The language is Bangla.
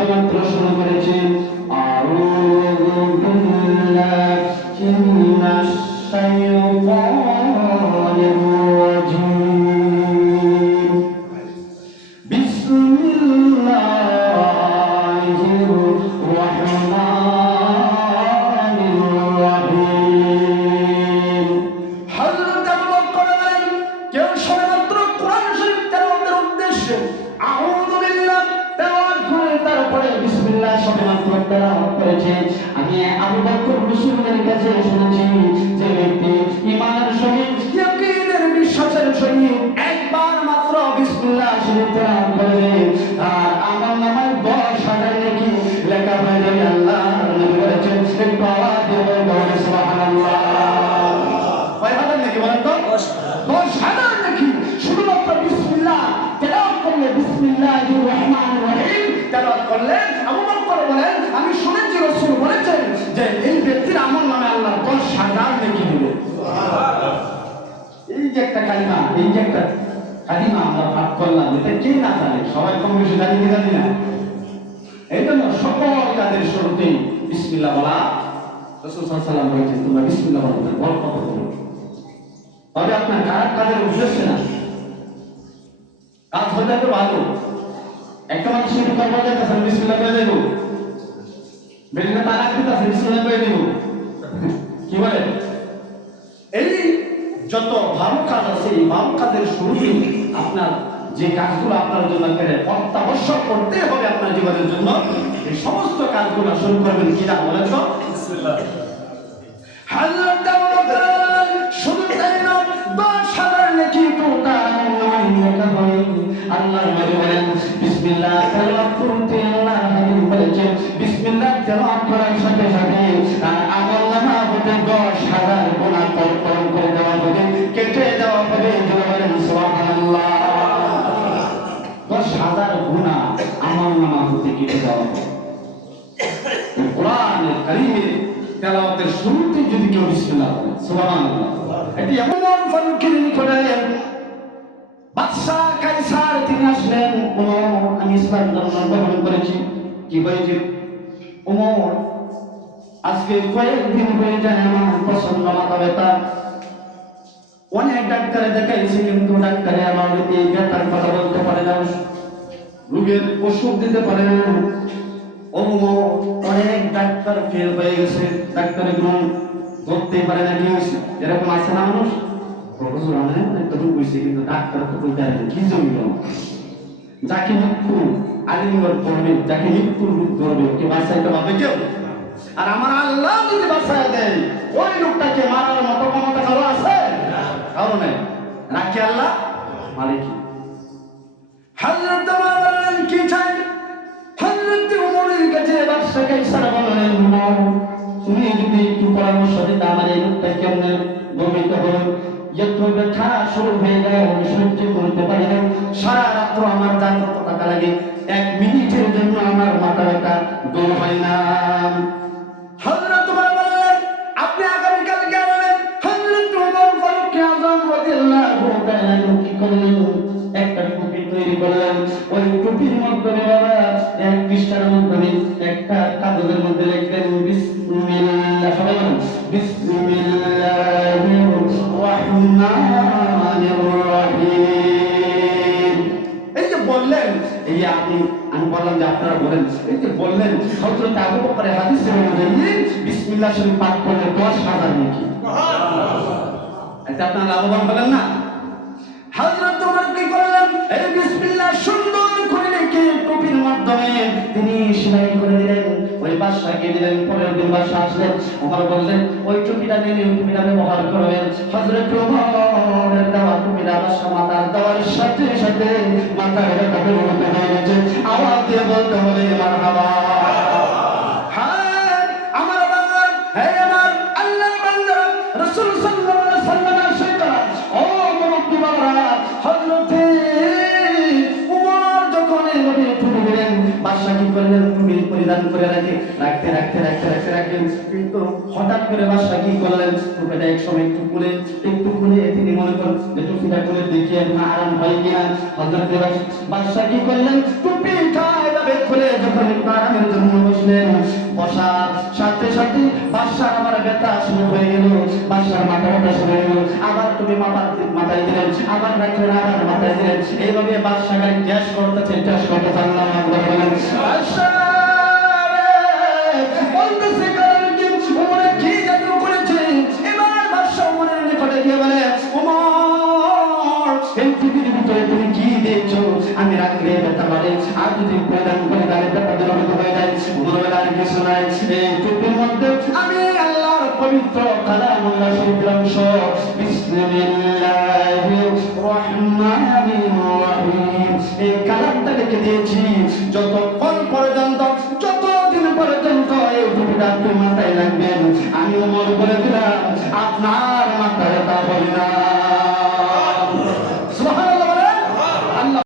সবেমাত্র শুরু করেছি। আউযু বিল্লাহি মিনাশ শাইতানির রাজীম। বিসমিল্লাহির রাহমানির রাহিম। হযরত আবু বকর বলেন, কেউ সবেমাত্র কোরআন শরীফ তেলাওয়াতের উদ্দেশ্যে আউযু বিল্লাহ তেলাওয়াত করে তারপরে বিসমিল্লাহ সবেমাত্র তেলাওয়াত করেছে, আমি আবু বকর রাসূলের কাছে শুনেছি যে ব্যক্তি ঈমানের সহিত ইয়াকিনের বিশ্বাসের সহিত একবার মাত্র বিসমিল্লাহ শরীফ তেলাওয়াত করবে আর আমার নামায় 10,000 নেকি লেখা হয়ে যাবে। আল্লাহ নবী বলেছেন, একটু আওয়াজ দিয়ে বলুন সুবহানাল্লাহ। কয় হাজার নেকি বলেন তো? 10,000 নেকি শুধুমাত্র বিসমিল্লাহ তেলাওয়াত করলে, বিসমিল্লাহির রহমানির রহিম তেলাওয়াত করলে। আবু বকর বলেন, আমি শুনেছি রাসূল বলেছেন যে এই ব্যক্তির আমল নামে আল্লাহ 10,000 নেকি দিবে। সুবহানাল্লাহ। এই যে একটা কালিমা, এই যে একটা কালিমা আমরা পাঠ করলাম, এটা কে না জানে? সবাই কম বেশি জানি কি জানি না? এই জন্য সকল কাজের শুরুতে বিসমিল্লাহ বলা রাসূল সাল্লাল্লাহু আলাইহি ওয়াসাল্লাম বলেছেন, তোমরা বিসমিল্লাহ বলো, বড় কথা বলো। তবে আপনার খারাপ কাজের উদ্দেশ্যে না, কাজ হলে তো ভালো। একটা মানুষ শুরু করবো যাইতেছে বিসমিল্লাহ করে দেবো, বেরিয়ে তালাক দিতেছে বিসমিল্লাহ করে দেবো, কি বলে? এই যত ভালো কাজ আছে, এই ভালো কাজের শুরুতে আপনার যে কাজগুলো আপনার জন্য অত্যাবশ্যক করতে হবে আপনার জীবনের জন্য, এই সমস্ত কাজগুলো শুরু করবেন কি না বলেন তো? বিসমিল্লাহ। হযরত আবু বকর শুধু তাই না, 10,000 নেকি তো তার নামে লেখা হয়। আল্লাহর নবী বলেন, বিসমিল্লাহ তেলাওয়াত করতে আল্লাহ হাবিব বলেছেন, বিসমিল্লাহ তেলাওয়াত করার সাথে সাথে আমল নামা হতে 10,000 গুনাহ পরিবর্তন করে দেওয়া হবে, কেটে দেওয়া হবে। বলেন সুবহানাল্লাহ। 10,000 গুনাহ আমল নামা হতে কেটে দেওয়া হবে। কোরআনের কারীমের তেলাওয়াতের শুরুতে যদি কেউ বিসমিল্লাহ বলে, সুবহানাল্লাহ, এটি এমন ফারুকের নিকটে বাদশা কায়সার তিনি আসলেন, ওমর আমি ইসলাম ধর্ম গ্রহণ করেছি। কি হয়েছে? ওমর আজকে কয়েকদিন হয়ে যায় আমার প্রচন্ড মাথা ব্যথা, অনেক ডাক্তারে দেখাইছি কিন্তু ডাক্তারে আমার এই ব্যথার কথা বলতে পারে না, রোগের ওষুধ দিতে পারে না। ওমর অনেক ডাক্তার ফেল হয়ে গেছে, ডাক্তারে কোনো ধরতেই পারে না কি হয়েছে। এরকম আছে না মানুষ, প্রফেসর আমাদের একটা রোগ হয়েছে কিন্তু ডাক্তার তো বলতে পারে কি জমি যাকে মৃত্যু আলিঙ্গন করবে, যাকে মৃত্যুর রূপ ধরবে, ওকে বাঁচাইতে পারবে কেউ? আর আমার আল্লাহ যদি বাঁচায় দেয়, ওই লোকটাকে মারার মতো ক্ষমতা কারো আছে? কারো নেই। রাখি আল্লাহ মালিকি। হযরত ওমর বললেন, কি চাই? হযরত ওমরের কাছে বাদশা কায়সার বললেন, তুমি যদি একটু পরামর্শ দিতে আমার এই লোকটা কেমনে ভূমিকা হলো, একটু ব্যথা শুরু হয়ে যায়, আমি সহ্য করতে পারি না, সারা রাত্র আমার জাগ্রত থাকা লাগে, 1 মিনিটের জন্য আমার মাথা ব্যথা দূর হয় না। হযরত ওমর বললেন, আপনি আগামীকাল গেলেন। হযরত ওমর ফারুক আযম রাদিয়াল্লাহু তাআলা কি করলেন? একটা টুপি তৈরি করলেন। ওই টুপির মাধ্যমে বাবা এক পৃষ্ঠার মাধ্যমে একটা কাগজের মধ্যে লিখলেন বিসমিল্লাহ। সবাই বলুন বিসমিল্লাহির রহমানির রহিম। এই যে বললেন, এই যে আমি বললাম যে আপনারা বলেন, এই যে বললেন হযরত আবু বকরের হাদিসে অনুযায়ী বিসমিল্লাহ শরীফ পাঠ করলে 10,000 নেকি। এটা আপনারা লাভবান হলেন না? হযরত ওমর কি করলেন? এই বিসমিল্লাহ সুন্দর করে লিখে টুপির মাধ্যমে তিনি সেলাই করে দিলেন, ওই বাদশাকে দিলেন। পরের দিন বাদশা আসলেন, ওমর বললেন ওই টুপিটা নিয়ে টুপিটা ব্যবহার করবেন। হযরত ওমরের দেওয়া টুপিটা বাদশা মাথার দেওয়ার সাথে সাথে মাথা ব্যথা হয়ে গেছে। আওয়াজ দিয়ে বলতে হবে মারহাবা। হ্যাঁ আমার বাবা, হ্যাঁ আমার আল্লাহর বান্দা রাসূল সাল্লাল্লাহু আলাইহি ওয়াসাল্লামের সাথে ও মুরব্বি বাবারা, হযরত ওমর যখন এই নবী টুপি দিলেন, বাদশা কি করলেন? টুপি পরিধান করে রাখলেন। কিন্তু হঠাৎ করে বাদশা কি করলেন? টুপিটা এক সময় একটু খুলে তিনি মনে করেন যে টুপিটা খুলে দেখি এখন আরাম হয় কিনা। হযরত বাদশা কি করলেন? টুপি বের করে যখন আরামের জন্য বসলেন, বসার সাথে সাথে বাদশার আবার ব্যথা শুরু হয়ে গেল, বাদশার মাথা ব্যথা শুরু হয়ে গেল, আবার তুমি মাথায় দিলেন, আবার রাখলেন, আবার মাথায় দিলেন, এইভাবে বাদশা গাড়ি গ্যাস করতেছে, গ্যাস করতে আল্লাহু আকবার বলেন। বাদশা বলতেছে কারণ কি ওমর কি জাদু করেছে? এবার বাদশা ওমরের নিকটে গিয়ে বলে, ওমর এই পৃথিবীর ভিতরে তুমি কি দেখছো? আমি রাখলে ব্যথা বাড়ে, আর যদি প্রদান করে তাহলে ব্যথা দূরীভূত হয়ে যায়। ওমর বলে আর কিছু নাই, এই টুপির মধ্যে আমি আল্লাহর পবিত্র কালামুল্লাহ শরীফের অংশ বিসমিল্লাহির রহমানির রহিম এই কালামটা লিখে দিয়েছি। যতক্ষণ পর্যন্ত, যতদিন পর্যন্ত এই টুপিটা আপনি মাথায় রাখবেন, আমি ওমর বলে দিলাম আপনার মাথায় তা হবে না।